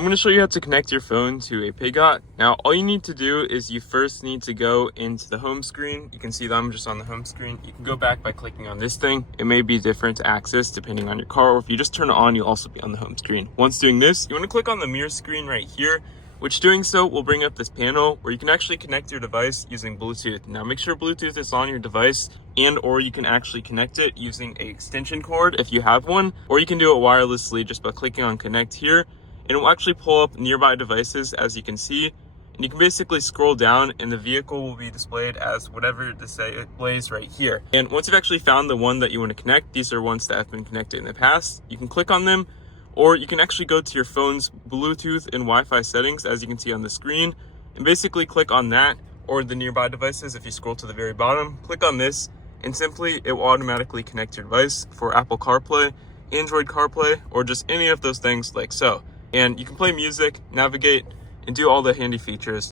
I'm going to show you how to connect your phone to a Peugeot. Now, all you need to do is you first need to go into the home screen. You can see that I'm just on the home screen. You can go back by clicking on this thing. It may be different to access depending on your car, or if you just turn it on, you'll also be on the home screen. Once doing this, you want to click on the mirror screen right here, which doing so will bring up this panel where you can actually connect your device using Bluetooth. Now, make sure Bluetooth is on your device, and or you can actually connect it using an extension cord if you have one, or you can do it wirelessly just by clicking on connect here. And it will actually pull up nearby devices, as you can see, and you can basically scroll down and the vehicle will be displayed as whatever displays right here. And once you've actually found the one that you want to connect, these are ones that have been connected in the past, you can click on them, or you can actually go to your phone's Bluetooth and Wi-Fi settings, as you can see on the screen, and basically click on that, or the nearby devices. If you scroll to the very bottom, click on this, and simply it will automatically connect your device for Apple CarPlay, Android CarPlay, or just any of those things like so. And you can play music, navigate, and do all the handy features.